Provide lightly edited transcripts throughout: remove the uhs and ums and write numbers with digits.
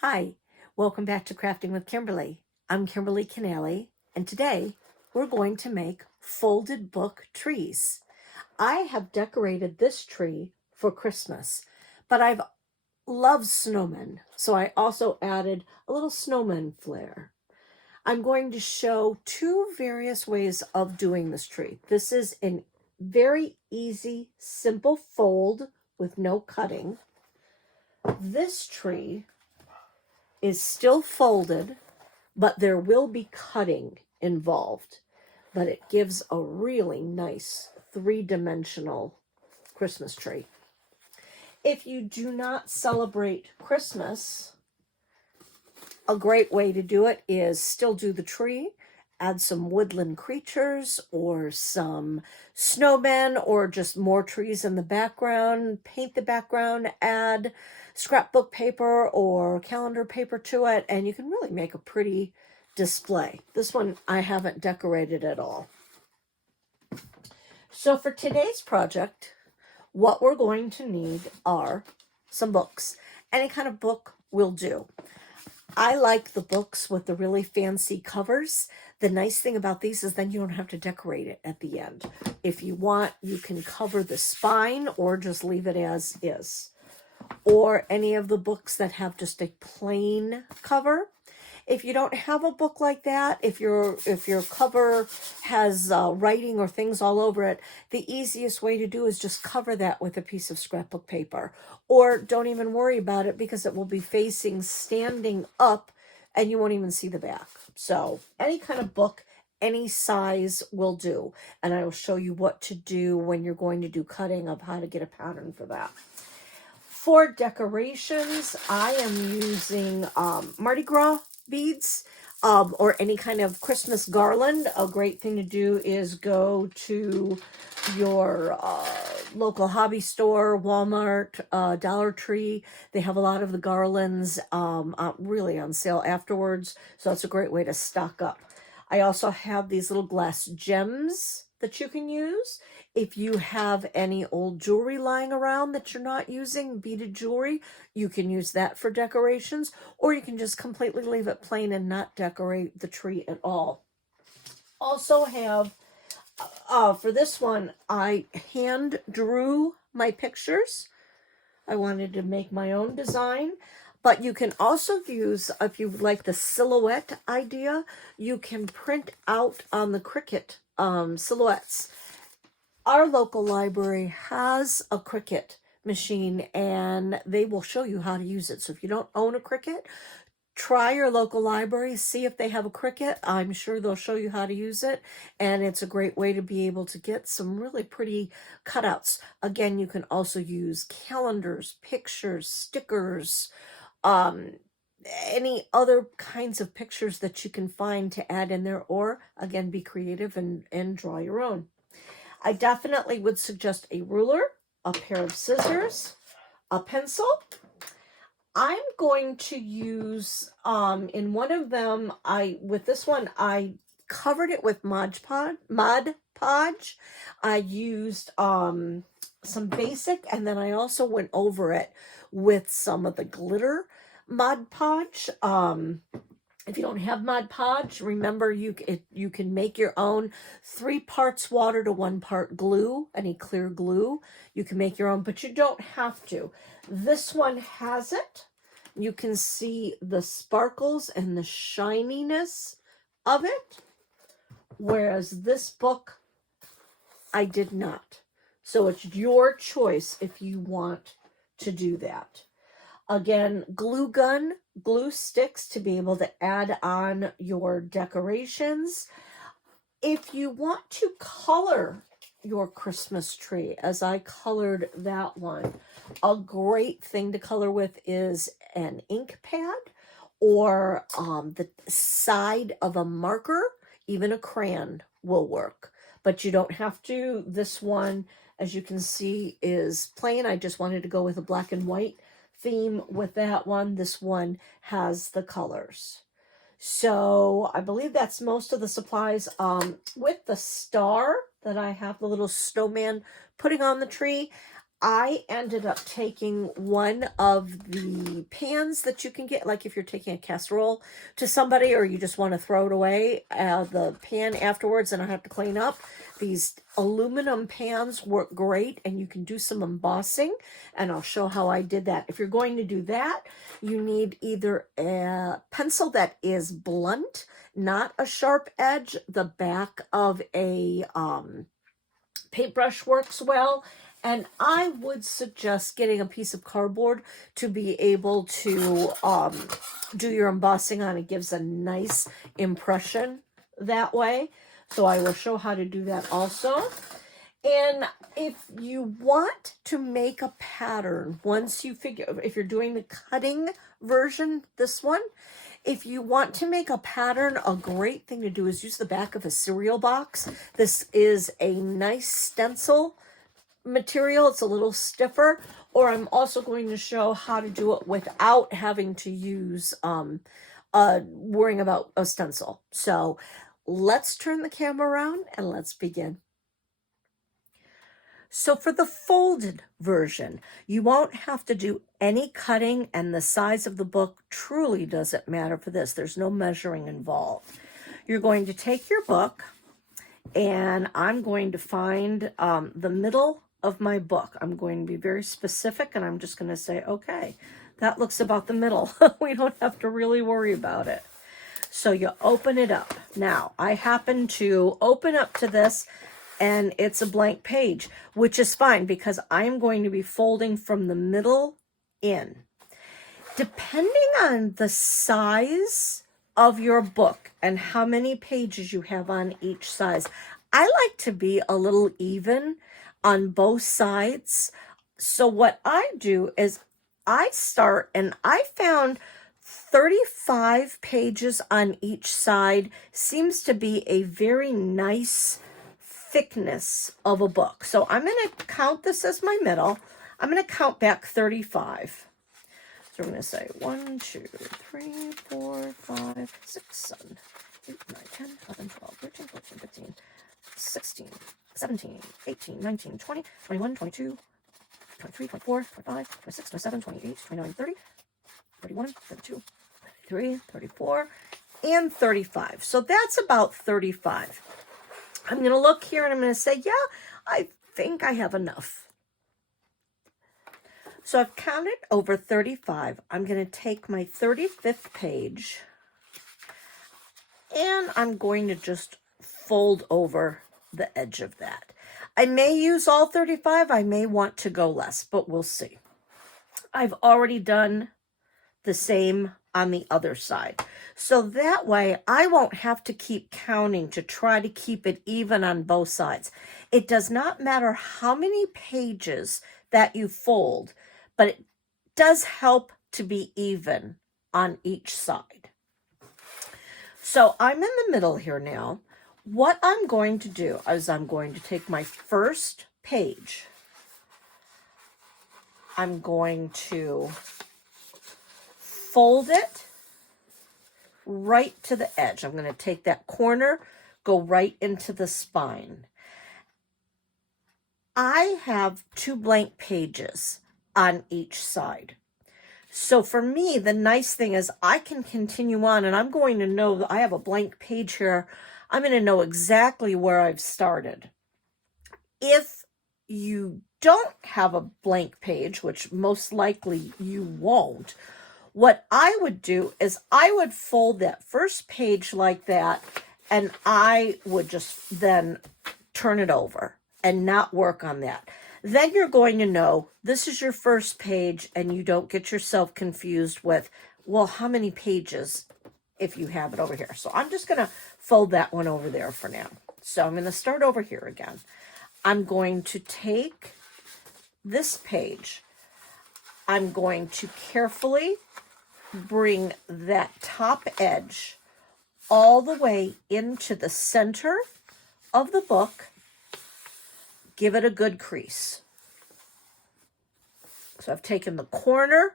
Hi, welcome back to Crafting with Kimberly. I'm Kimberly Canale, and today we're going to make folded book trees. I have decorated this tree for Christmas, but I've loved snowmen, so I also added a little snowman flair. I'm going to show two various ways of doing this tree. This is a very easy, simple fold with no cutting. This tree is still folded, but there will be cutting involved. But it gives a really nice three-dimensional Christmas tree. If you do not celebrate Christmas, a great way to do it is still do the tree, add some woodland creatures or some snowmen or just more trees in the background, paint the background, add scrapbook paper or calendar paper to it, and you can really make a pretty display. This one I haven't decorated at all. So for today's project, what we're going to need are some books. Any kind of book will do. I like the books with the really fancy covers. The nice thing about these is then you don't have to decorate it at the end. If you want, you can cover the spine or just leave it as is. Or any of the books that have just a plain cover. If you don't have a book like that, if your cover has writing or things all over it, the easiest way to do is just cover that with a piece of scrapbook paper. Or don't even worry about it because it will be facing standing up and you won't even see the back. So any kind of book, any size will do. And I will show you what to do when you're going to do cutting of how to get a pattern for that. For decorations, I am using Mardi Gras beads or any kind of Christmas garland. A great thing to do is go to your local hobby store, Walmart, Dollar Tree. They have a lot of the garlands really on sale afterwards, so it's a great way to stock up. I also have these little glass gems that you can use. If you have any old jewelry lying around that you're not using, beaded jewelry, you can use that for decorations, or you can just completely leave it plain and not decorate the tree at all. Also have, for this one, I hand drew my pictures. I wanted to make my own design. But you can also use, if you like the silhouette idea, you can print out on the Cricut silhouettes. Our local library has a Cricut machine and they will show you how to use it. So if you don't own a Cricut, try your local library, see if they have a Cricut. I'm sure they'll show you how to use it. And it's a great way to be able to get some really pretty cutouts. Again, you can also use calendars, pictures, stickers, any other kinds of pictures that you can find to add in there, or again, be creative and draw your own. I definitely would suggest a ruler, a pair of scissors, a pencil. I'm going to use, in one of them, with this one, I covered it with Mod Podge. I used some basic, and then I also went over it with some of the glitter Mod Podge. If you don't have Mod Podge, remember you can make your own. 3 parts water to 1 part glue, any clear glue. You can make your own, but you don't have to. This one has it. You can see the sparkles and the shininess of it, whereas this book, I did not. So it's your choice if you want to do that. Again, glue gun, glue sticks to be able to add on your decorations. If you want to color your Christmas tree, as I colored that one, a great thing to color with is an ink pad or the side of a marker. Even a crayon will work, but you don't have to. This one, as you can see, is plain. I just wanted to go with a black and white theme with that one. This one has the colors. So I believe that's most of the supplies. With the star that I have, the little snowman putting on the tree, I ended up taking one of the pans that you can get, like if you're taking a casserole to somebody or you just want to throw it away, the pan afterwards and I have to clean up. These aluminum pans work great and you can do some embossing, and I'll show how I did that. If you're going to do that, you need either a pencil that is blunt, not a sharp edge. The back of a paintbrush works well. And I would suggest getting a piece of cardboard to be able to do your embossing on. It gives a nice impression that way. So I will show how to do that also. And if you want to make a pattern, once you figure, if you're doing the cutting version, this one, if you want to make a pattern, a great thing to do is use the back of a cereal box. This is a nice stencil material. It's a little stiffer. Or I'm also going to show how to do it without having to use worrying about a stencil. So let's turn the camera around and let's begin. So for the folded version, you won't have to do any cutting, and the size of the book truly doesn't matter for this. There's no measuring involved. You're going to take your book, and I'm going to find the middle of my book. I'm going to be very specific, and I'm just going to say, okay, that looks about the middle. We don't have to really worry about it. So you open it up. Now, I happen to open up to this, and it's a blank page, which is fine because I'm going to be folding from the middle in. Depending on the size of your book and how many pages you have on each size, I like to be a little even on both sides. So what I do is I start, and I found 35 pages on each side seems to be a very nice thickness of a book. So I'm going to count this as my middle. I'm going to count back 35. So I'm going to say 1, 2, 3, 4, 5, 6, 7, 8, 9, 10, 11, 12, 13, 14, 15, 16, 17, 18, 19, 20, 21, 22, 23, 24, 25, 26, 27, 28, 29, 30, 31, 32, 33, 34, and 35. So that's about 35. I'm going to look here and I'm going to say, yeah, I think I have enough. So I've counted over 35. I'm going to take my 35th page and I'm going to just fold over the edge of that. I may use all 35. I may want to go less, but we'll see. I've already done the same on the other side. So that way I won't have to keep counting to try to keep it even on both sides. It does not matter how many pages that you fold, but it does help to be even on each side. So I'm in the middle here now. What I'm going to do is I'm going to take my first page. I'm going to fold it right to the edge. I'm going to take that corner, go right into the spine. I have 2 blank pages on each side. So for me, the nice thing is I can continue on, and I'm going to know that I have a blank page here. I'm going to know exactly where I've started. If you don't have a blank page, which most likely you won't, what I would do is I would fold that first page like that, and I would just then turn it over and not work on that. Then you're going to know this is your first page, and you don't get yourself confused with, well, how many pages if you have it over here. So I'm just going to fold that one over there for now. So I'm going to start over here again. I'm going to take this page. I'm going to carefully bring that top edge all the way into the center of the book. Give it a good crease. So I've taken the corner,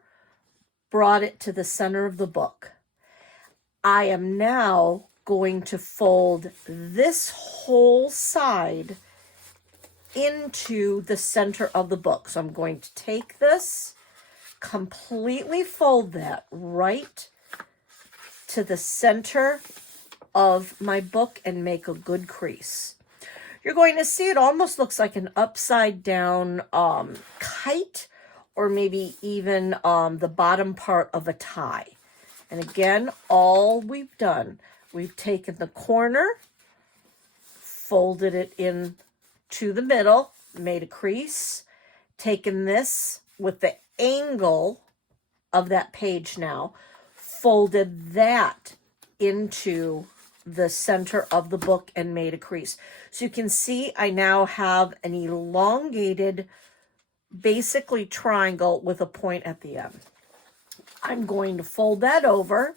brought it to the center of the book. I am now going to fold this whole side into the center of the book. So I'm going to take this, completely fold that right to the center of my book and make a good crease. You're going to see it almost looks like an upside down kite, or maybe even the bottom part of a tie. And again, all we've done, we've taken the corner, folded it in to the middle, made a crease, taken this with the angle of that page now, folded that into the center of the book and made a crease. So you can see I now have an elongated, basically triangle with a point at the end. I'm going to fold that over,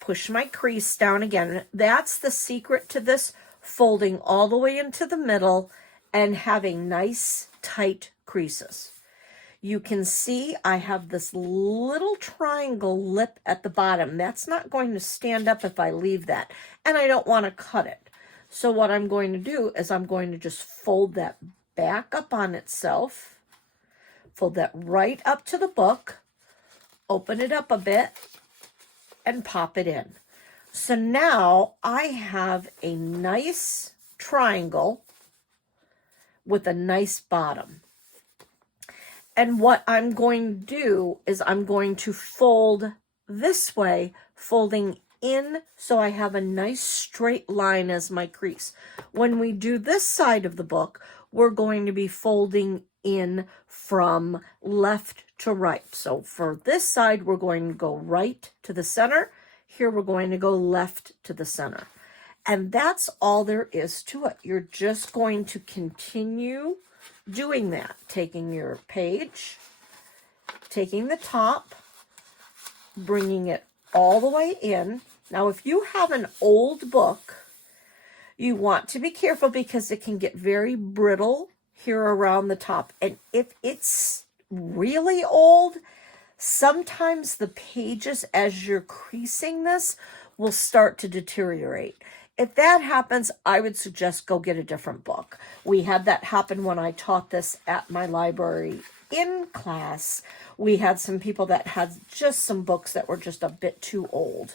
push my crease down again. That's the secret to this, folding all the way into the middle and having nice tight creases. You can see I have this little triangle lip at the bottom. That's not going to stand up if I leave that, and I don't want to cut it. So what I'm going to do is I'm going to just fold that back up on itself, fold that right up to the book, open it up a bit, and pop it in. So now I have a nice triangle with a nice bottom. And what I'm going to do is I'm going to fold this way, folding in so I have a nice straight line as my crease. When we do this side of the book, we're going to be folding in from left to right. So for this side, we're going to go right to the center. Here we're going to go left to the center. And that's all there is to it. You're just going to continue doing that, taking your page, taking the top, bringing it all the way in. Now, if you have an old book, you want to be careful because it can get very brittle here around the top. And if it's really old, sometimes the pages, as you're creasing this, will start to deteriorate. If that happens, I would suggest go get a different book. We had that happen when I taught this at my library in class. We had some people that had just some books that were just a bit too old.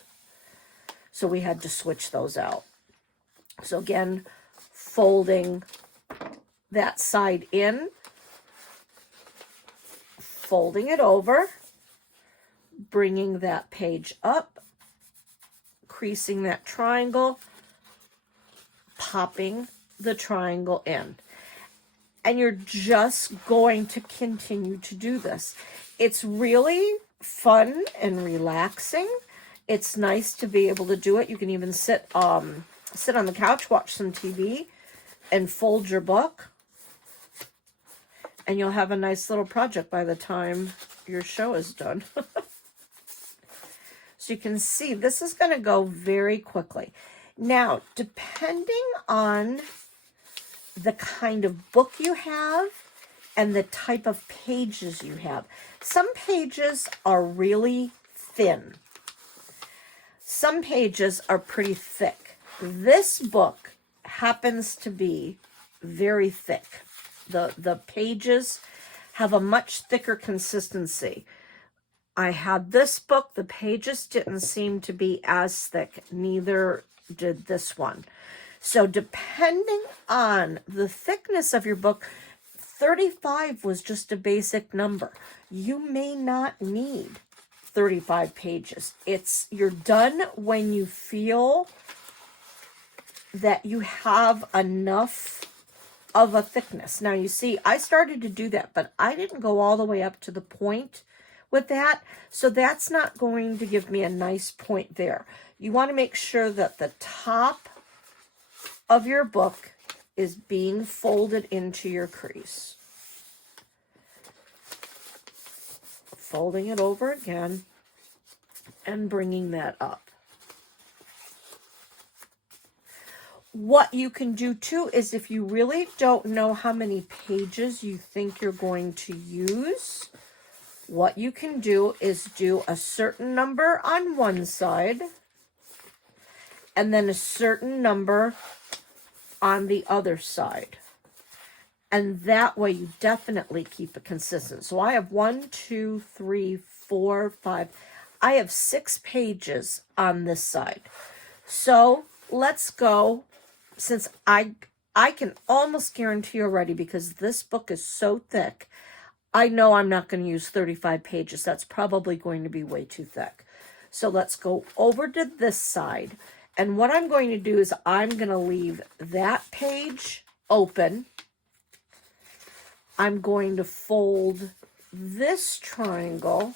So we had to switch those out. So again, folding that side in, folding it over, bringing that page up, creasing that triangle, popping the triangle in. And you're just going to continue to do this. It's really fun and relaxing. It's nice to be able to do it. You can even sit on the couch, watch some TV, and fold your book. And you'll have a nice little project by the time your show is done. So you can see this is going to go very quickly. Now, depending on the kind of book you have and the type of pages you have, some pages are really thin. Some pages are pretty thick. This book happens to be very thick. The pages have a much thicker consistency. I had this book, the pages didn't seem to be as thick, neither did this one. So depending on the thickness of your book, 35 was just a basic number. You may not need 35 pages. You're done when you feel that you have enough of a thickness. Now you see, I started to do that, but I didn't go all the way up to the point with that. So that's not going to give me a nice point there. You want to make sure that the top of your book is being folded into your crease. Folding it over again and bringing that up. What you can do too is if you really don't know how many pages you think you're going to use, what you can do is do a certain number on one side and then a certain number on the other side. And that way you definitely keep it consistent. So I have 1, 2, 3, 4, 5. I have 6 pages on this side. So let's go, since I can almost guarantee already, because this book is so thick, I know I'm not going to use 35 pages. That's probably going to be way too thick. So let's go over to this side. And what I'm going to do is I'm going to leave that page open. I'm going to fold this triangle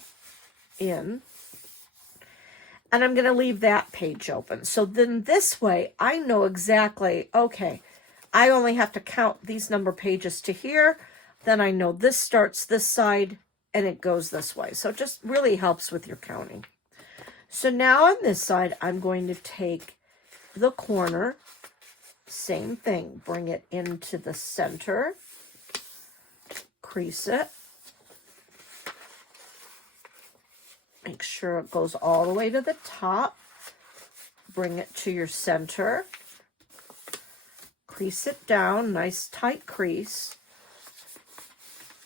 in, and I'm going to leave that page open. So then this way, I know exactly, okay, I only have to count these number pages to here. Then I know this starts this side, and it goes this way. So it just really helps with your counting. So now on this side, I'm going to take the corner, same thing, bring it into the center, crease it, make sure it goes all the way to the top, bring it to your center, crease it down, nice tight crease,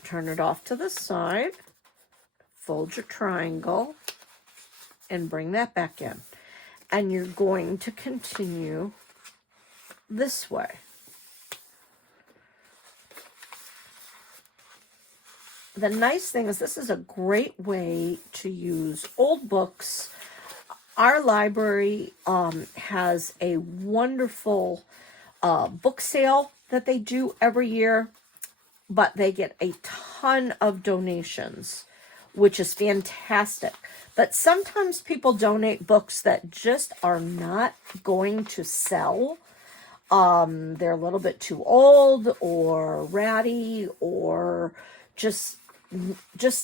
turn it off to the side, fold your triangle, and bring that back in. And you're going to continue this way. The nice thing is this is a great way to use old books. Our library has a wonderful book sale that they do every year, but they get a ton of donations, which is fantastic. But sometimes people donate books that just are not going to sell. They're a little bit too old or ratty, or just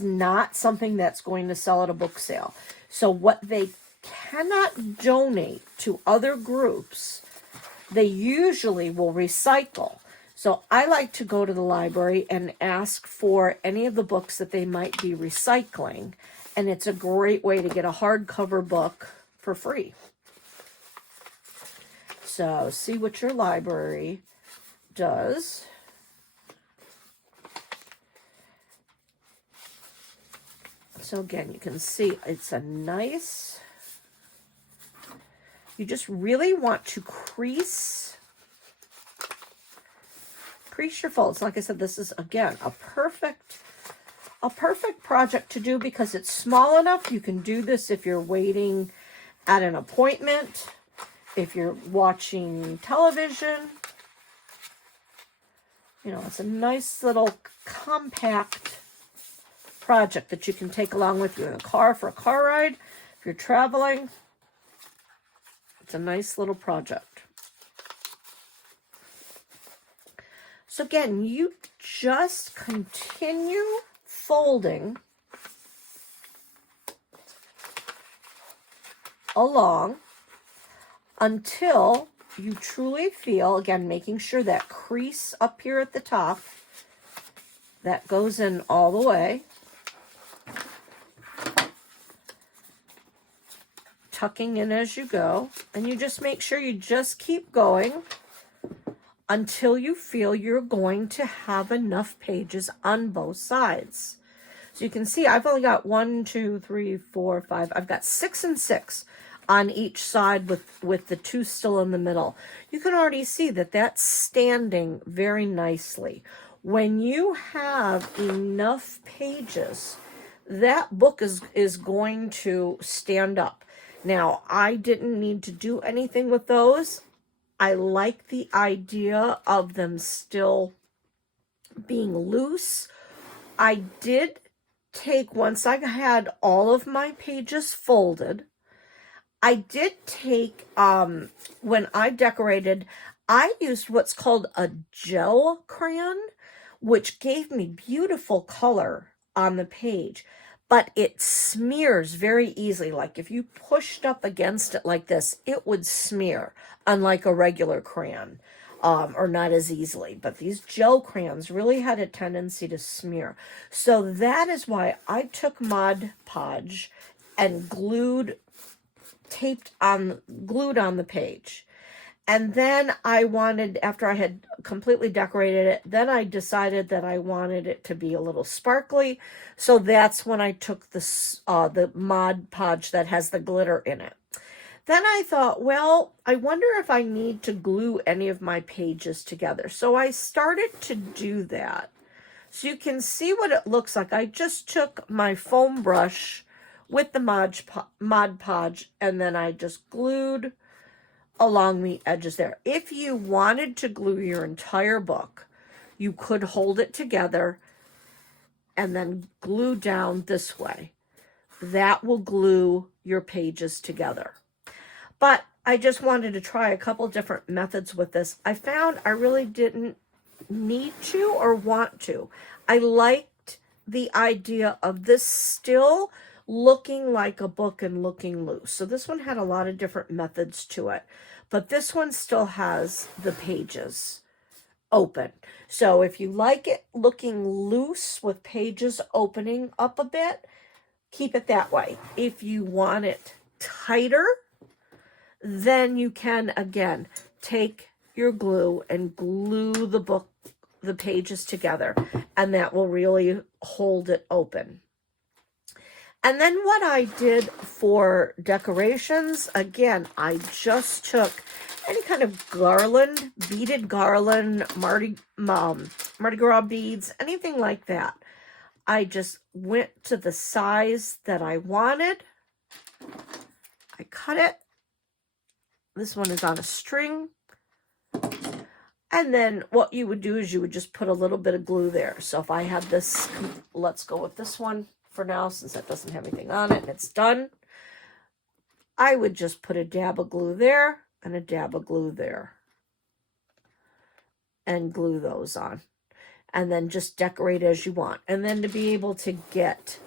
not something that's going to sell at a book sale. So what they cannot donate to other groups, they usually will recycle. So I like to go to the library and ask for any of the books that they might be recycling. And it's a great way to get a hardcover book for free. So see what your library does. So again, you can see it's a nice, you just really want to crease your folds. Like I said, this is, again, a perfect project to do because it's small enough. You can do this if you're waiting at an appointment, if you're watching television. You know, it's a nice little compact project that you can take along with you in a car for a car ride. If you're traveling, it's a nice little project. So again, you just continue folding along until you truly feel, again, making sure that crease up here at the top, that goes in all the way. Tucking in as you go, and you just make sure you just keep going until you feel you're going to have enough pages on both sides. So you can see I've only got 1, 2, 3, 4, 5. I've got 6 and 6 on each side with the 2 still in the middle. You can already see that that's standing very nicely. When you have enough pages, that book is going to stand up. Now, I didn't need to do anything with those. I like the idea of them still being loose. I did take, once I had all of my pages folded, I did take, when I decorated, I used what's called a gel crayon, which gave me beautiful color on the page. But it smears very easily. Like if you pushed up against it like this, it would smear, unlike a regular crayon, or not as easily. But these gel crayons really had a tendency to smear. So that is why I took Mod Podge and glued on the page. And then I wanted, after I had completely decorated it, then I decided that I wanted it to be a little sparkly. So that's when I took the Mod Podge that has the glitter in it. Then I thought, well, I wonder if I need to glue any of my pages together. So I started to do that. So you can see what it looks like. I just took my foam brush with the Mod Podge, and then I just glued along the edges there. If you wanted to glue your entire book, you could hold it together and then glue down this way. That will glue your pages together. But I just wanted to try a couple different methods with this. I found I really didn't need to or want to. I liked the idea of this still looking like a book and looking loose. So this one had a lot of different methods to it, but this one still has the pages open. So if you like it looking loose with pages opening up a bit, keep it that way. If you want it tighter, then you can, again, take your glue and glue the pages together, and that will really hold it open. And then what I did for decorations, again, I just took any kind of garland, beaded garland, Mardi Gras beads, anything like that. I just went to the size that I wanted. I cut it. This one is on a string. And then what you would do is you would just put a little bit of glue there. So if I had this, let's go with this one for now, since that doesn't have anything on it and it's done. I would just put a dab of glue there and a dab of glue there. And glue those on. And then just decorate as you want. And then to be able to get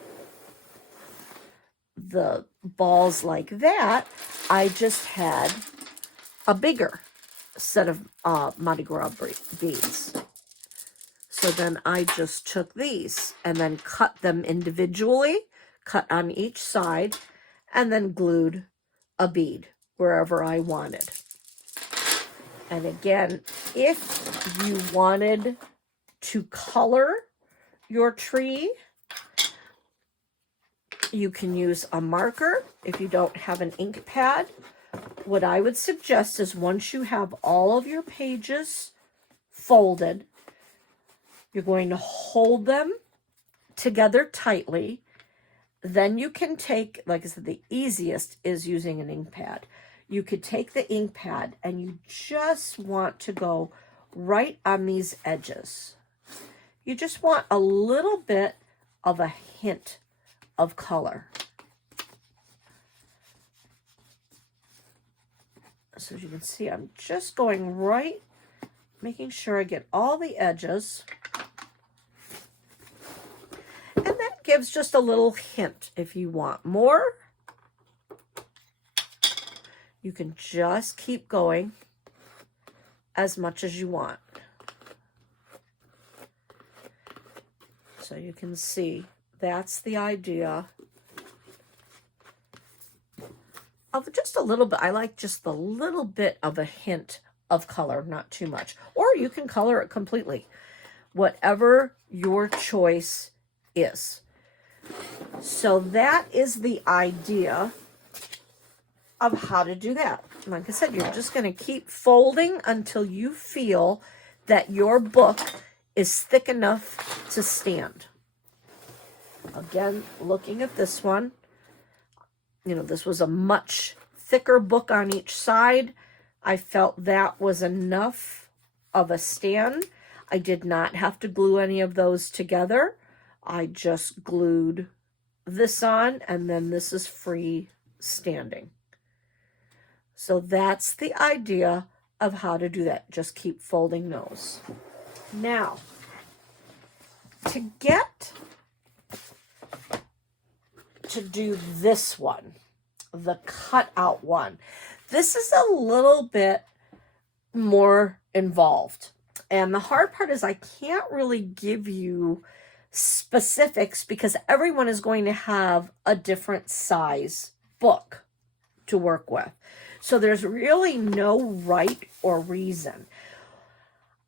the balls like that, I just had a bigger set of Mardi Gras beads. So then I just took these and then cut them individually, cut on each side, and then glued a bead wherever I wanted. And again, if you wanted to color your tree, you can use a marker. If you don't have an ink pad, what I would suggest is once you have all of your pages folded, you're going to hold them together tightly. Then you can take, like I said, the easiest is using an ink pad. You could take the ink pad and you just want to go right on these edges. You just want a little bit of a hint of color. So as you can see, I'm just going right, making sure I get all the edges. And that gives just a little hint. If you want more, you can just keep going as much as you want. So you can see that's the idea of just a little bit. I like just the little bit of a hint of color, not too much. Or you can color it completely, whatever your choice is. So that is the idea of how to do that. Like I said, you're just going to keep folding until you feel that your book is thick enough to stand. Again, looking at this one, you know, this was a much thicker book on each side. I felt that was enough of a stand. I did not have to glue any of those together. I just glued this on, and then this is free standing. So that's the idea of how to do that. Just keep folding those. Now, to get to do this one, the cutout one, this is a little bit more involved. And the hard part is I can't really give you specifics because everyone is going to have a different size book to work with. So there's really no right or reason.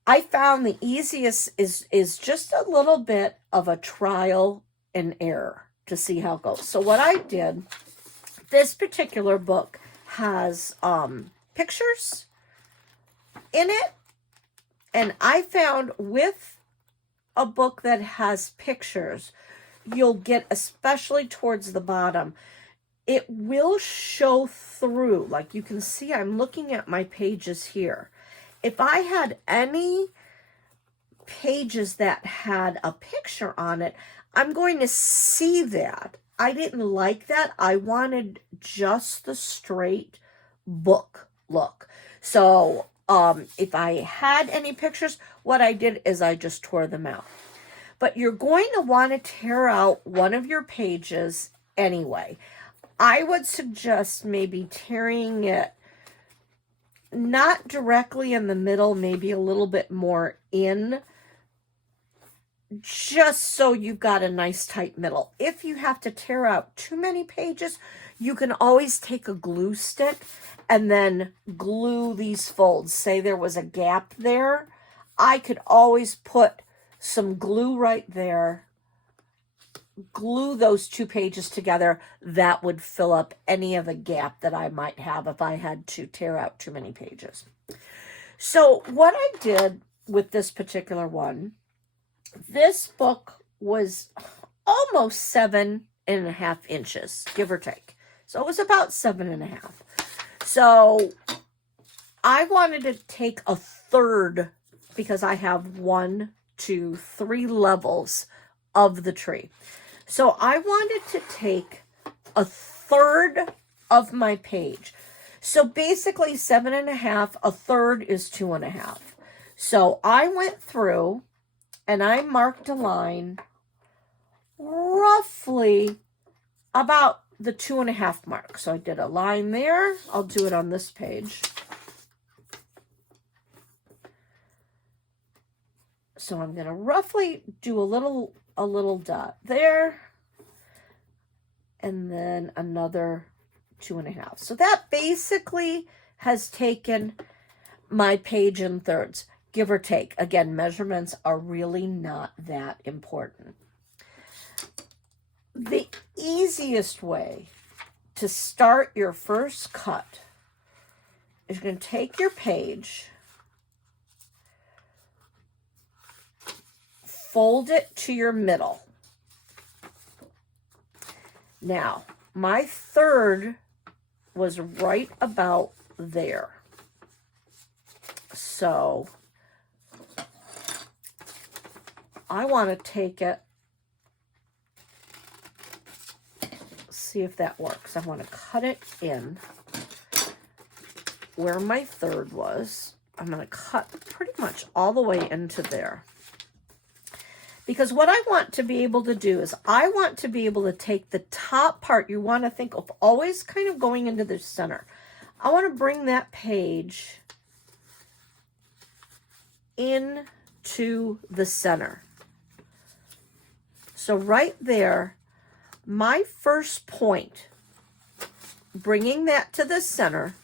I found the easiest is just a little bit of a trial and error to see how it goes. So what I did, this particular book has pictures in it. And I found with a book that has pictures, you'll get, especially towards the bottom, it will show through. Like you can see, I'm looking at my pages here. If I had any pages that had a picture on it, I'm going to see that. I didn't like that. I wanted just the straight book look. So if I had any pictures, what I did is I just tore them out. But you're going to want to tear out one of your pages anyway. I would suggest maybe tearing it not directly in the middle, maybe a little bit more in, just so you've got a nice tight middle. If you have to tear out too many pages, you can always take a glue stick and then glue these folds. Say there was a gap there, I could always put some glue right there, glue those two pages together. That would fill up any of the gap that I might have if I had to tear out too many pages. So what I did with this particular one, this book was almost 7.5 inches, give or take. So it was about 7.5. So I wanted to take a third, because I have 1, 2, 3 levels of the tree. So I wanted to take a third of my page. So basically 7.5, a third is 2.5. So I went through and I marked a line roughly about the 2.5 mark. So I did a line there. I'll do it on this page. So I'm going to roughly do a little dot there, and then another 2.5. So that basically has taken my page in thirds, give or take. Again, measurements are really not that important. The easiest way to start your first cut is you're going to take your page, fold it to your middle. Now, my third was right about there. So I want to take it, see if that works. I want to cut it in where my third was. I'm going to cut pretty much all the way into there. Because what I want to be able to do is I want to be able to take the top part. You want to think of always kind of going into the center. I want to bring that page into the center. So right there, my first point, bringing that to the center,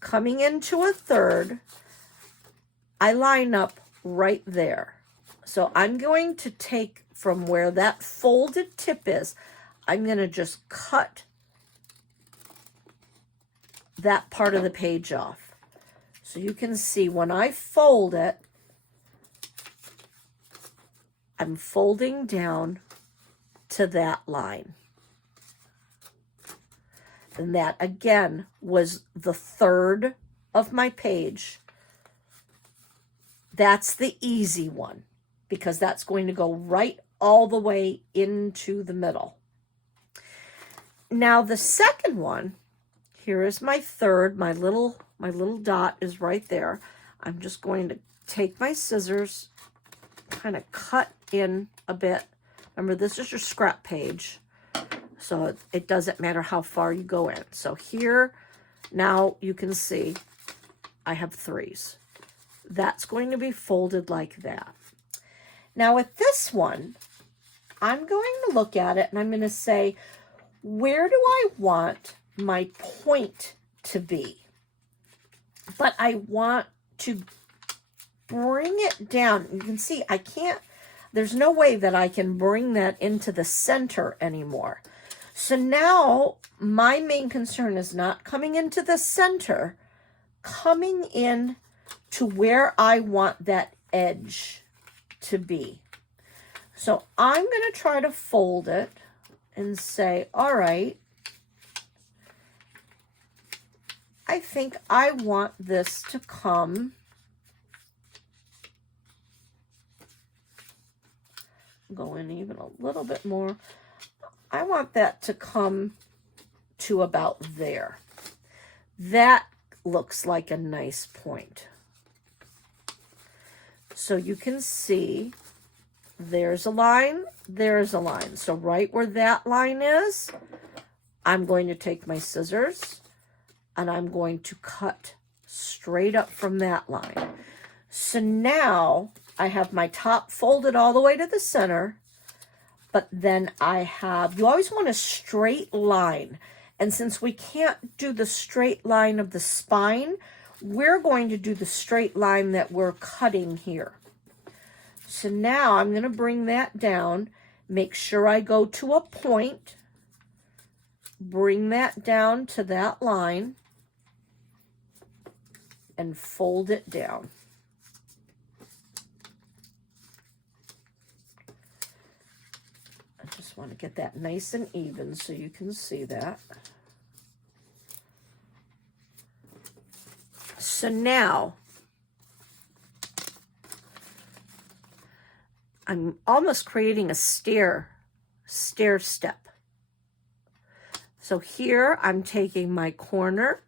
coming into a third, I line up right there. So I'm going to take from where that folded tip is, I'm going to just cut that part of the page off. So you can see when I fold it, I'm folding down to that line. And that again was the third of my page. That's the easy one, because that's going to go right all the way into the middle. Now the second one, here is my third, my little dot is right there. I'm just going to take my scissors, kind of cut in a bit. Remember, this is your scrap page, so it doesn't matter how far you go in. So here, now you can see I have 3s. That's going to be folded like that. Now with this one, I'm going to look at it and I'm going to say, where do I want my point to be. But I want to bring it down. You can see I can't, there's no way that I can bring that into the center anymore. So now my main concern is not coming into the center, coming in to where I want that edge to be. So I'm going to try to fold it and say, all right, I think I want this to come go in even a little bit more. I want that to come to about there. That looks like a nice point. So you can see there's a line, there's a line. So right where that line is, I'm going to take my scissors and I'm going to cut straight up from that line. So now I have my top folded all the way to the center, but then I have, you always want a straight line. And since we can't do the straight line of the spine, we're going to do the straight line that we're cutting here. So now I'm going to bring that down, make sure I go to a point, bring that down to that line, and fold it down. I just want to get that nice and even so you can see that. So now I'm almost creating a stair step. So here I'm taking my corner,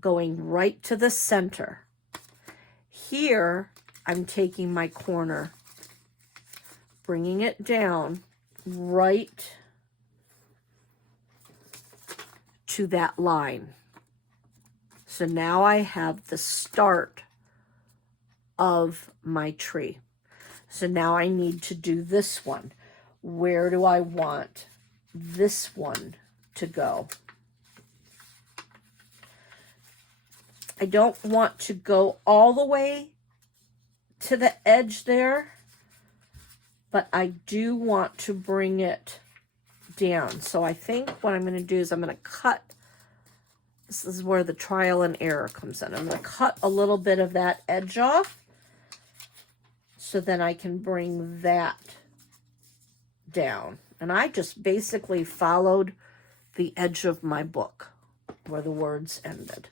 going right to the center. Here I'm taking my corner, bringing it down right to that line. So now I have the start of my tree. So now I need to do this one. Where do I want this one to go? I don't want to go all the way to the edge there, but I do want to bring it down. So I think what I'm going to do is I'm going to cut. This is where the trial and error comes in. I'm going to cut a little bit of that edge off so then I can bring that down. And I just basically followed the edge of my book where the words ended.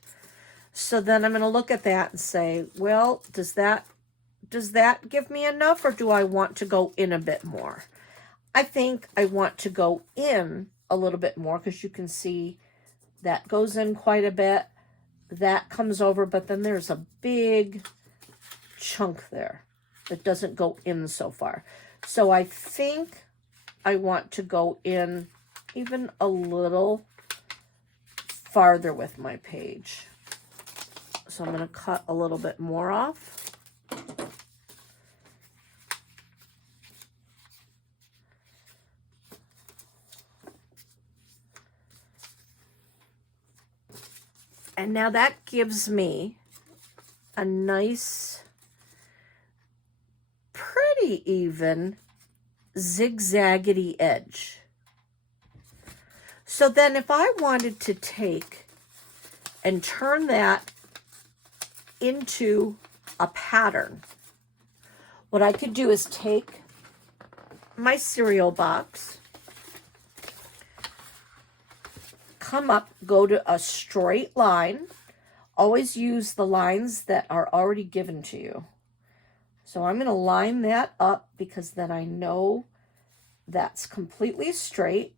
So then I'm going to look at that and say, well, does that give me enough, or do I want to go in a bit more? I think I want to go in a little bit more because you can see that goes in quite a bit. That comes over, but then there's a big chunk there that doesn't go in so far. So I think I want to go in even a little farther with my page. So I'm going to cut a little bit more off. And now that gives me a nice, pretty even zigzaggedy edge. So then if I wanted to take and turn that into a pattern, what I could do is take my cereal box, come up, go to a straight line. Always use the lines that are already given to you. So I'm going to line that up because then I know that's completely straight.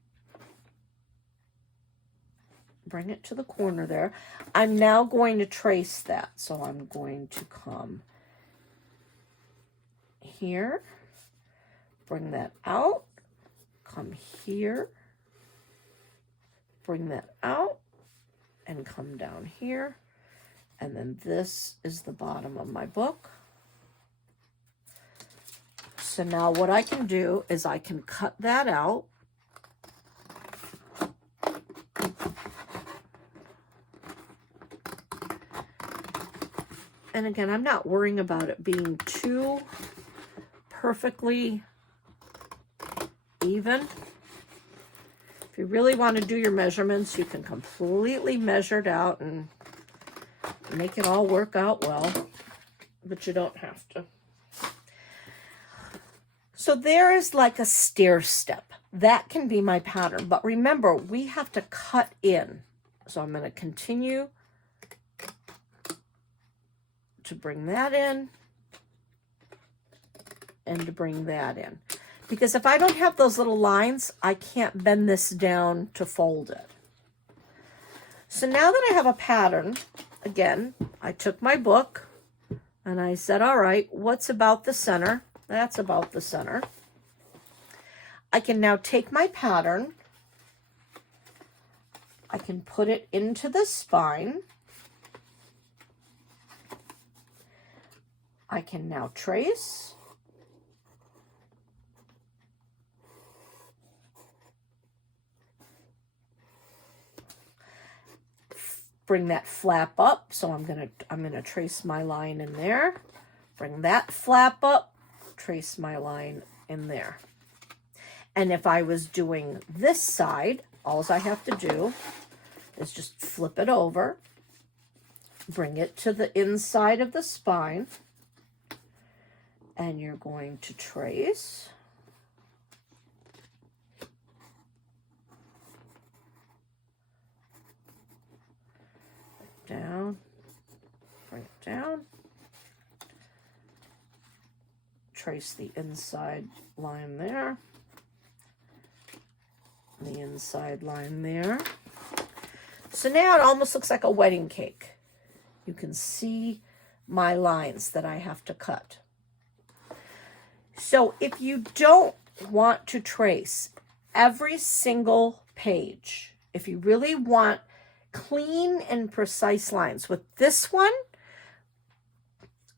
Bring it to the corner there. I'm now going to trace that. So I'm going to come here, bring that out, come here, bring that out, and come down here. And then this is the bottom of my book. So now what I can do is I can cut that out. And again, I'm not worrying about it being too perfectly even. If you really want to do your measurements, you can completely measure it out and make it all work out well, but you don't have to. So there is like a stair step. That can be my pattern, but remember, we have to cut in. So I'm going to continue to bring that in and to bring that in. Because if I don't have those little lines, I can't bend this down to fold it. So now that I have a pattern, again, I took my book and I said, all right, what's about the center? That's about the center. I can now take my pattern. I can put it into the spine. I can now trace. Bring that flap up. So I'm gonna trace my line in there. Bring that flap up. Trace my line in there. And if I was doing this side, all I have to do is just flip it over, bring it to the inside of the spine, and you're going to trace. Down, bring it down. Trace the inside line there, the inside line there. So now it almost looks like a wedding cake. You can see my lines that I have to cut. So if you don't want to trace every single page, if you really want clean and precise lines, with this one,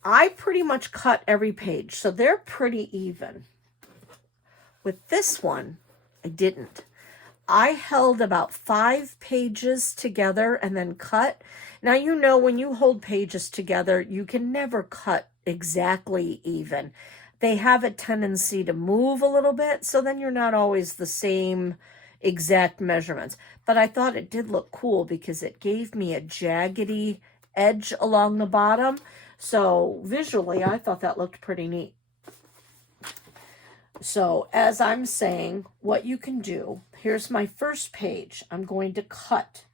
I pretty much cut every page, so they're pretty even. With this one, I didn't. I held about 5 pages together and then cut. Now, you know, when you hold pages together, you can never cut exactly even. They have a tendency to move a little bit, so then you're not always the same exact measurements. But I thought it did look cool because it gave me a jaggedy edge along the bottom. So visually, I thought that looked pretty neat. So as I'm saying, what you can do, here's my first page. I'm going to cut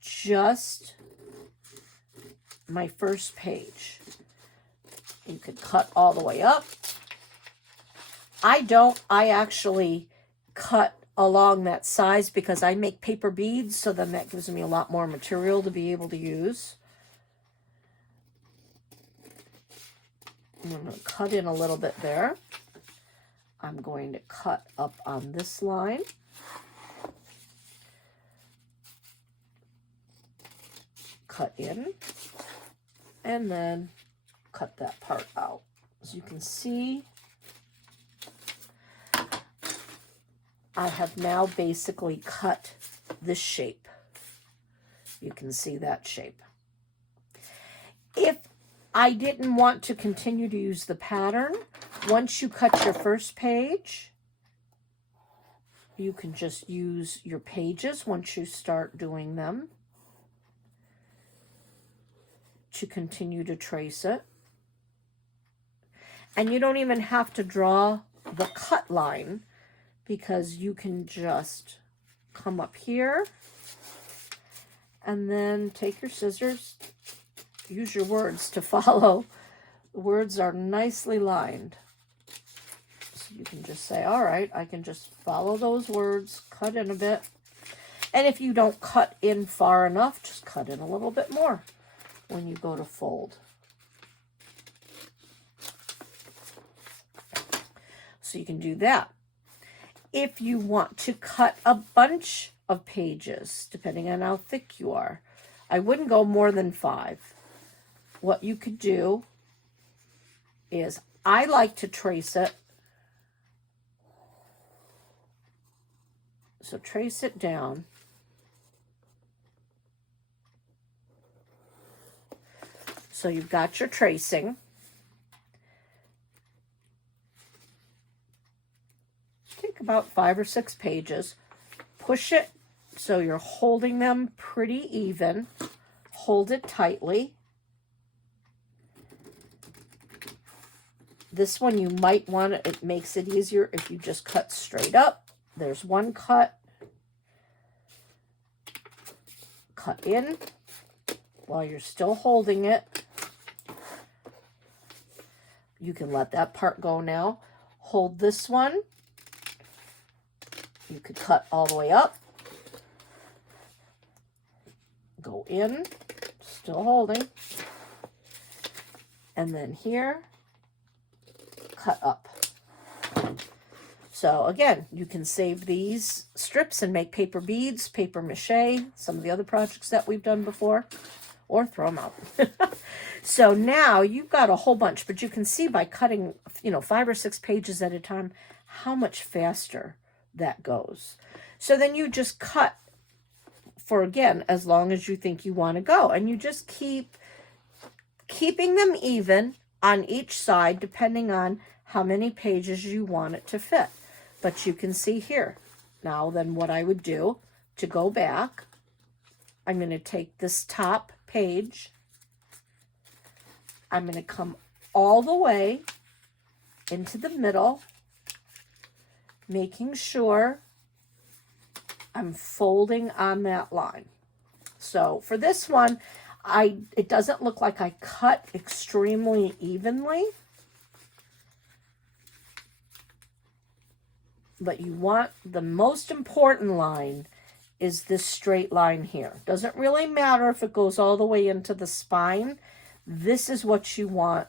just my first page. You could cut all the way up. I actually cut along that size because I make paper beads, so then that gives me a lot more material to be able to use. I'm going to cut in a little bit there. I'm going to cut up on this line. Cut in. And then cut that part out. As you can see, I have now basically cut this shape. You can see that shape. If I didn't want to continue to use the pattern, once you cut your first page, you can just use your pages once you start doing them to continue to trace it. And you don't even have to draw the cut line because you can just come up here and then take your scissors, use your words to follow. The words are nicely lined. So you can just say, all right, I can just follow those words, cut in a bit. And if you don't cut in far enough, just cut in a little bit more when you go to fold. So you can do that. If you want to cut a bunch of pages, depending on how thick you are, I wouldn't go more than 5. What you could do is, I like to trace it. So trace it down. So you've got your tracing. Take about 5 or 6 pages. Push it so you're holding them pretty even. Hold it tightly. This one you might want to, it makes it easier if you just cut straight up. There's one cut. Cut in while you're still holding it. You can let that part go now. Hold this one. You could cut all the way up. Go in, still holding. And then here, cut up. So again, you can save these strips and make paper beads, paper mache, some of the other projects that we've done before, or throw them out. So now you've got a whole bunch, but you can see by cutting, 5 or 6 pages at a time, how much faster that goes. So then you just cut for, again, as long as you think you want to go. And you just keeping them even on each side, depending on how many pages you want it to fit. But you can see here. Now then what I would do to go back, I'm going to take this top page. I'm going to come all the way into the middle, making sure I'm folding on that line. So for this one, it doesn't look like I cut extremely evenly, but you want, the most important line is this straight line here. Doesn't really matter if it goes all the way into the spine. This is what you want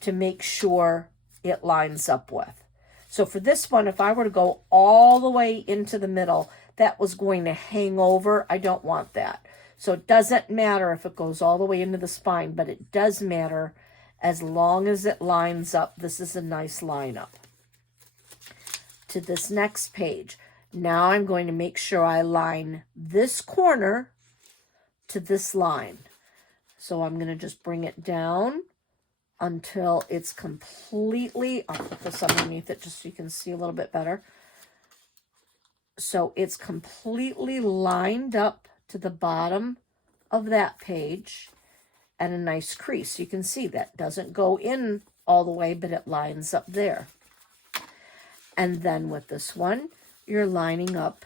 to make sure it lines up with. So for this one, if I were to go all the way into the middle, that was going to hang over. I don't want that. So it doesn't matter if it goes all the way into the spine, but it does matter as long as it lines up. This is a nice lineup. To this next page. Now I'm going to make sure I line this corner to this line. So I'm going to just bring it down until it's completely, I'll put this underneath it just so you can see a little bit better. So it's completely lined up to the bottom of that page and a nice crease. You can see that doesn't go in all the way, but it lines up there. And then with this one, you're lining up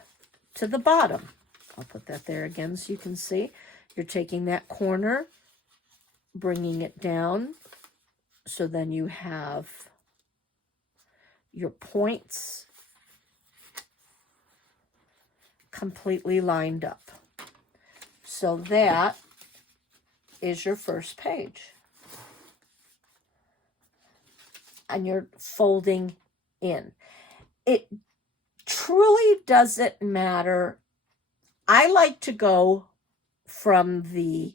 to the bottom. I'll put that there again so you can see. You're taking that corner, bringing it down, so then you have your points completely lined up. So that is your first page. And you're folding in. It truly doesn't matter. I like to go from the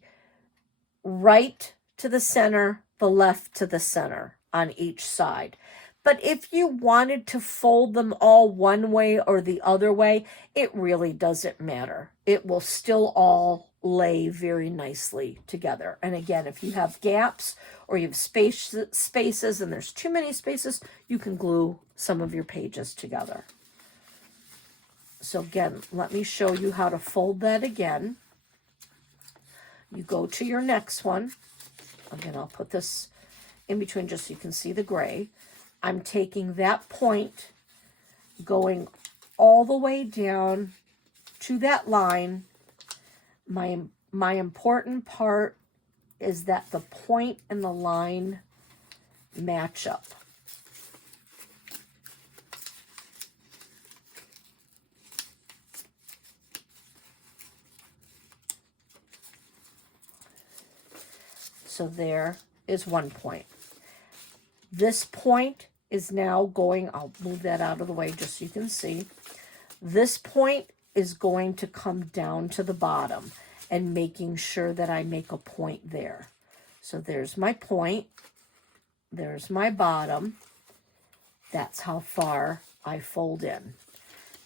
right to the center, the left to the center on each side. But if you wanted to fold them all one way or the other way, it really doesn't matter. It will still all lay very nicely together. And again, if you have gaps or you have spaces and there's too many spaces, you can glue some of your pages together. So again, let me show you how to fold that again. You go to your next one. Again, I'll put this in between just so you can see the gray. I'm taking that point, going all the way down to that line. My important part is that the point and the line match up. So there is one point. This point is now going, I'll move that out of the way just so you can see. This point is going to come down to the bottom and making sure that I make a point there. So there's my point. There's my bottom. That's how far I fold in.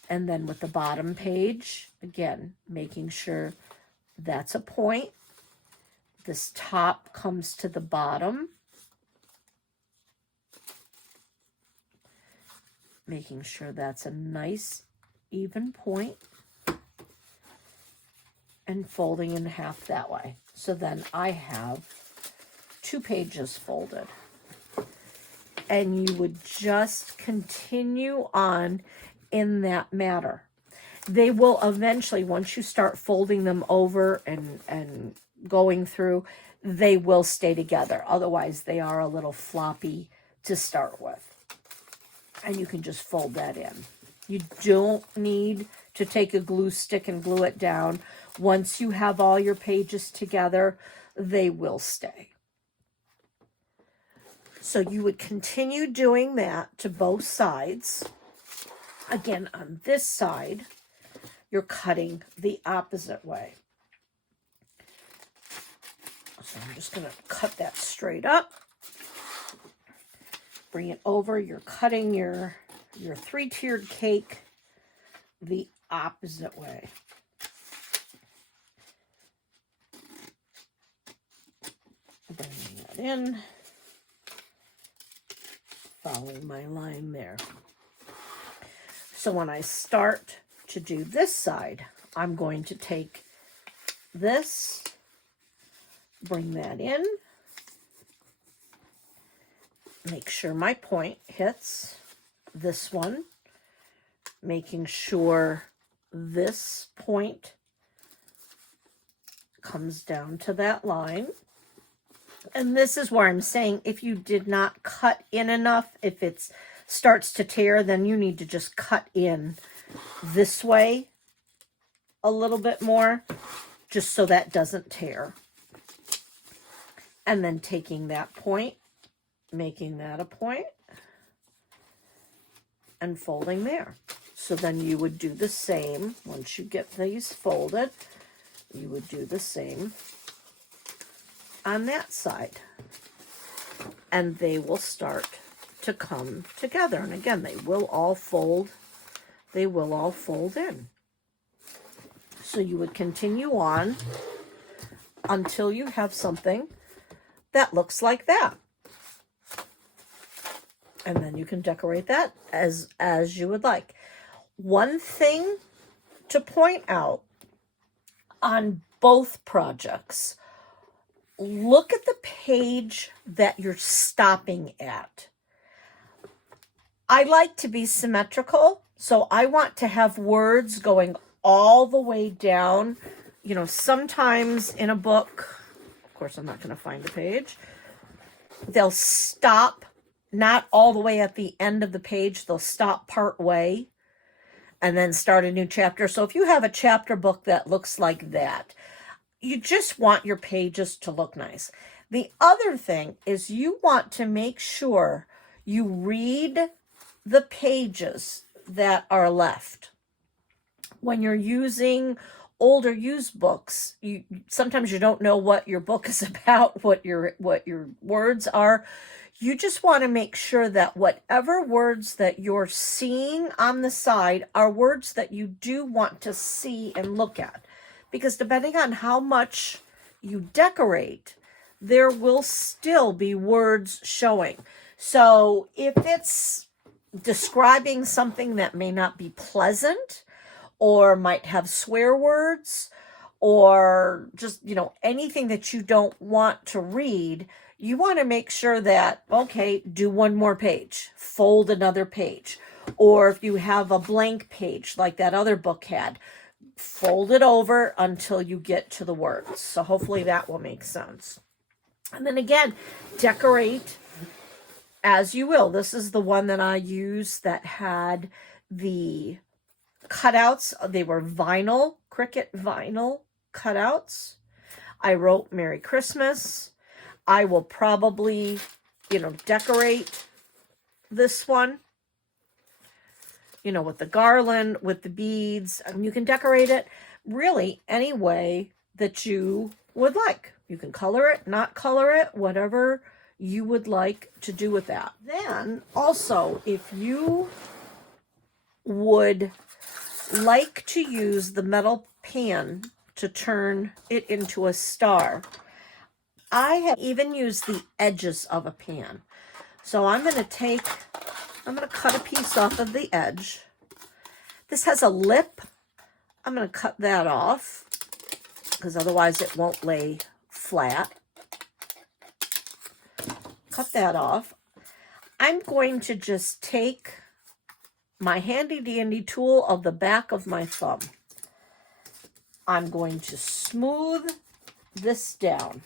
And then with the bottom page, again, making sure that's a point. This top comes to the bottom, making sure that's a nice even point, and folding in half that way. So then I have 2 pages folded. And you would just continue on in that manner. They will eventually, once you start folding them over and going through, they will stay together. Otherwise, they are a little floppy to start with. And you can just fold that in. You don't need to take a glue stick and glue it down. Once you have all your pages together, they will stay. So you would continue doing that to both sides. Again, on this side, you're cutting the opposite way. So I'm just going to cut that straight up. Bring it over. You're cutting your 3-tiered cake the opposite way. Bringing that in. Following my line there. So when I start to do this side, I'm going to take this, bring that in, make sure my point hits this one, making sure this point comes down to that line. And this is where I'm saying if you did not cut in enough, if it starts to tear, then you need to just cut in this way a little bit more, just so that doesn't tear. And then taking that point, making that a point, and folding there. So then you would do the same. Once you get these folded, you would do the same on that side, and they will start to come together. And again, they will all fold in. So you would continue on until you have something that looks like that, and then you can decorate that as you would like. One thing to point out on both projects: look at the page that you're stopping at. I like to be symmetrical, so I want to have words going all the way down. You know, sometimes in a book, of course I'm not going to find a page, they'll stop not all the way at the end of the page. They'll stop part way and then start a new chapter. So if you have a chapter book that looks like that, you just want your pages to look nice. The other thing is you want to make sure you read the pages that are left. When you're using older used books, sometimes you don't know what your book is about, what your words are. You just want to make sure that whatever words that you're seeing on the side are words that you do want to see and look at. Because depending on how much you decorate, there will still be words showing. So if it's describing something that may not be pleasant, or might have swear words, or just, anything that you don't want to read, you want to make sure that, okay, do one more page, fold another page. Or if you have a blank page like that other book had, fold it over until you get to the words. So hopefully that will make sense. And then again, decorate as you will. This is the one that I used that had the cutouts. They were vinyl, Cricut vinyl cutouts. I wrote Merry Christmas. I will probably, decorate this one, with the garland, with the beads. And you can decorate it really any way that you would like. You can color it, not color it, whatever you would like to do with that. Then also, if you would like to use the metal pan to turn it into a star, I have even used the edges of a pan. So I'm going to cut a piece off of the edge. This has a lip. I'm going to cut that off because otherwise it won't lay flat. Cut that off. I'm going to just take my handy dandy tool of the back of my thumb. I'm going to smooth this down.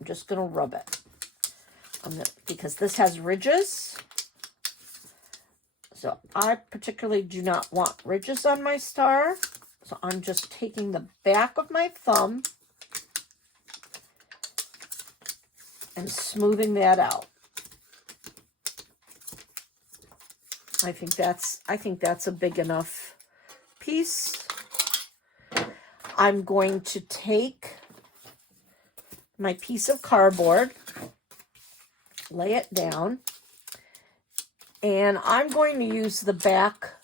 I'm just going to rub it. Because this has ridges. So I particularly do not want ridges on my star. So I'm just taking the back of my thumb and smoothing that out. I think that's a big enough piece. I'm going to take my piece of cardboard, lay it down, and I'm going to use the back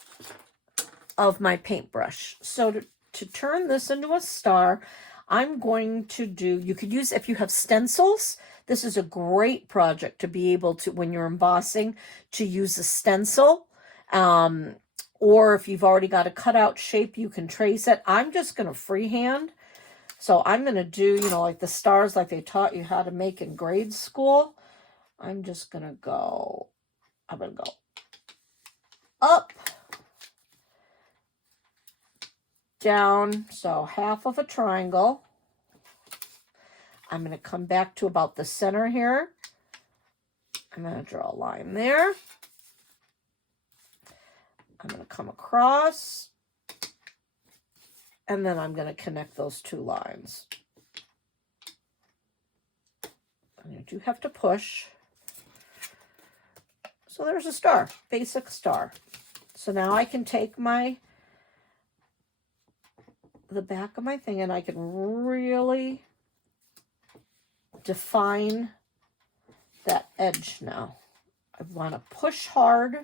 of my paintbrush. So to turn this into a star, I'm going to do, you could use, if you have stencils, this is a great project to be able to, when you're embossing, to use a stencil. Or if you've already got a cutout shape, you can trace it. I'm just going to freehand. So I'm going to do, like the stars like they taught you how to make in grade school. I'm going to go up, down, so half of a triangle. I'm going to come back to about the center here. I'm going to draw a line there. I'm going to come across, and then I'm going to connect those two lines. And you do have to push. So there's a star, basic star. So now I can take the back of my thing and I can really define that edge now. I want to push hard.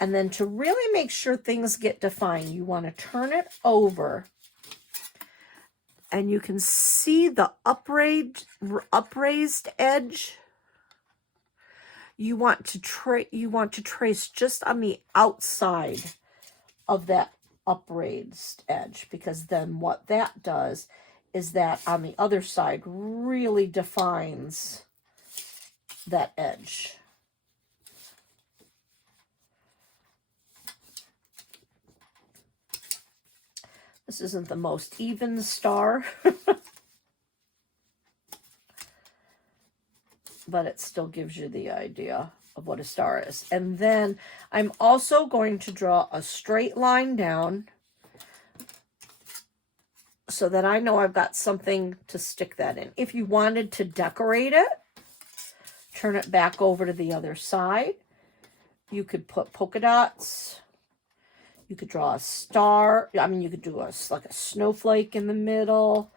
And then to really make sure things get defined, you want to turn it over. And you can see the upraised edge. You want to trace just on the outside of that upraised edge, because then what that does is that on the other side really defines that edge. This isn't the most even star, but it still gives you the idea of what a star is. And then I'm also going to draw a straight line down so that I know I've got something to stick that in. If you wanted to decorate it, turn it back over to the other side. You could put polka dots. You could draw a star. I mean, you could do like a snowflake in the middle.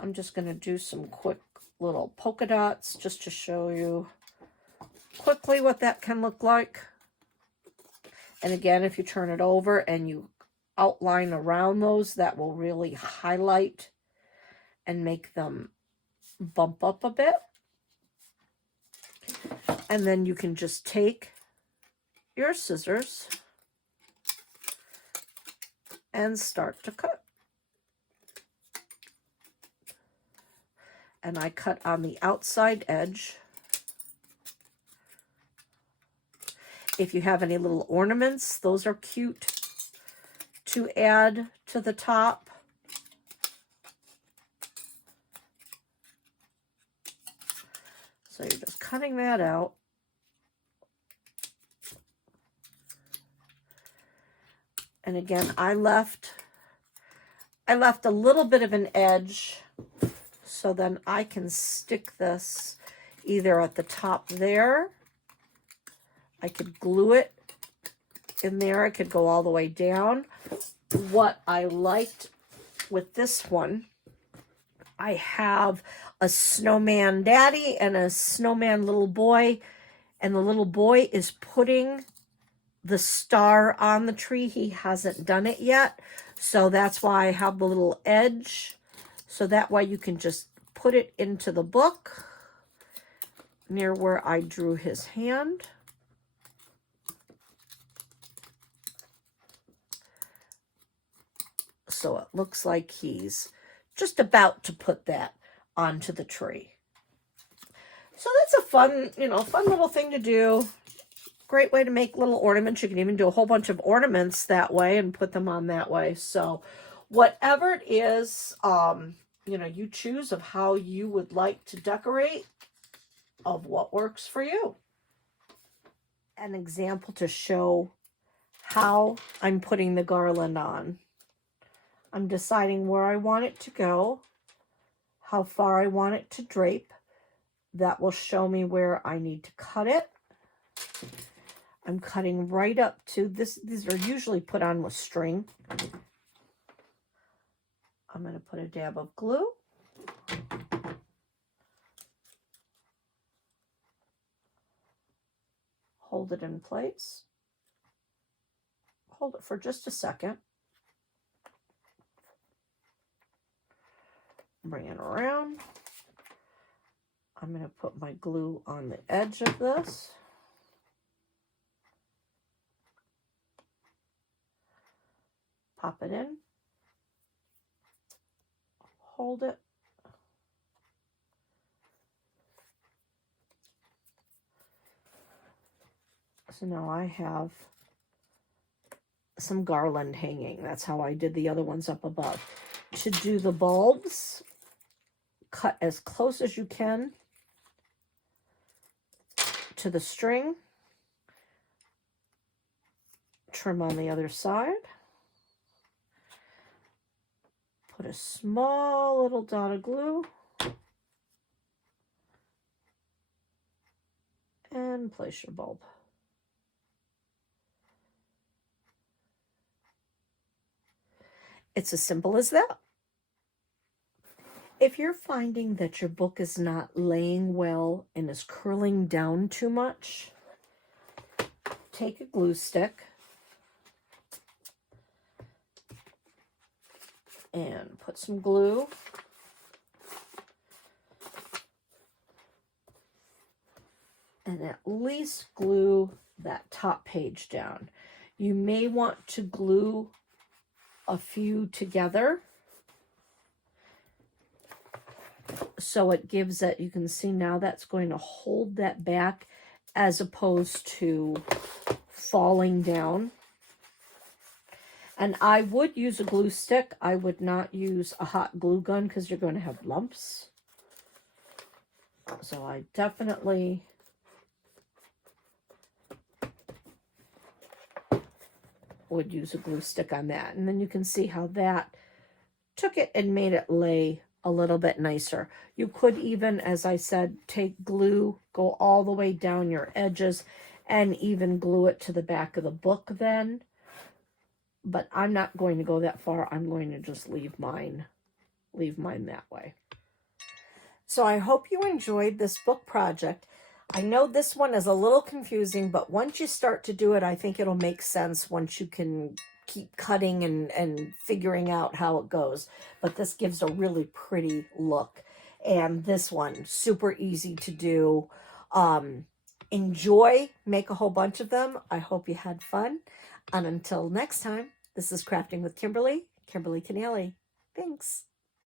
I'm just going to do some quick little polka dots just to show you quickly what that can look like. And again, if you turn it over and you outline around those, that will really highlight and make them bump up a bit. And then you can just take your scissors and start to cut. And I cut on the outside edge. If you have any little ornaments, those are cute to add to the top. So you're just cutting that out. And again, I left a little bit of an edge, so then I can stick this either at the top there. I could glue it in there. I could go all the way down. What I liked with this one, I have a snowman daddy and a snowman little boy, and the little boy is putting the star on the tree. He hasn't done it yet. So that's why I have the little edge. So that way you can just put it into the book near where I drew his hand. So it looks like he's just about to put that onto the tree. So that's a fun, fun little thing to do. Great way to make little ornaments. You can even do a whole bunch of ornaments that way and put them on that way. So whatever it is, you choose of how you would like to decorate, of what works for you. An example to show how I'm putting the garland on. I'm deciding where I want it to go, how far I want it to drape. That will show me where I need to cut it. I'm cutting right up to this. These are usually put on with string. I'm going to put a dab of glue. Hold it in place. Hold it for just a second. Bring it around. I'm going to put my glue on the edge of this. Pop it in. Hold it. So now I have some garland hanging. That's how I did the other ones up above. To do the bulbs, cut as close as you can to the string. Trim on the other side. Put a small little dot of glue. And place your bulb. It's as simple as that. If you're finding that your book is not laying well and is curling down too much, take a glue stick and put some glue and at least glue that top page down. You may want to glue a few together so it gives it, you can see now that's going to hold that back as opposed to falling down. And I would use a glue stick. I would not use a hot glue gun because you're going to have lumps. So I definitely would use a glue stick on that. And then you can see how that took it and made it lay a little bit nicer. You could even, as I said, take glue, go all the way down your edges, and even glue it to the back of the book then. But I'm not going to go that far. I'm going to just leave mine that way. So I hope you enjoyed this book project. I know this one is a little confusing, but once you start to do it, I think it'll make sense once you can keep cutting and figuring out how it goes. But this gives a really pretty look. And this one, super easy to do. Enjoy, make a whole bunch of them. I hope you had fun. And until next time, this is Crafting with Kimberly, Kimberly Keneally. Thanks.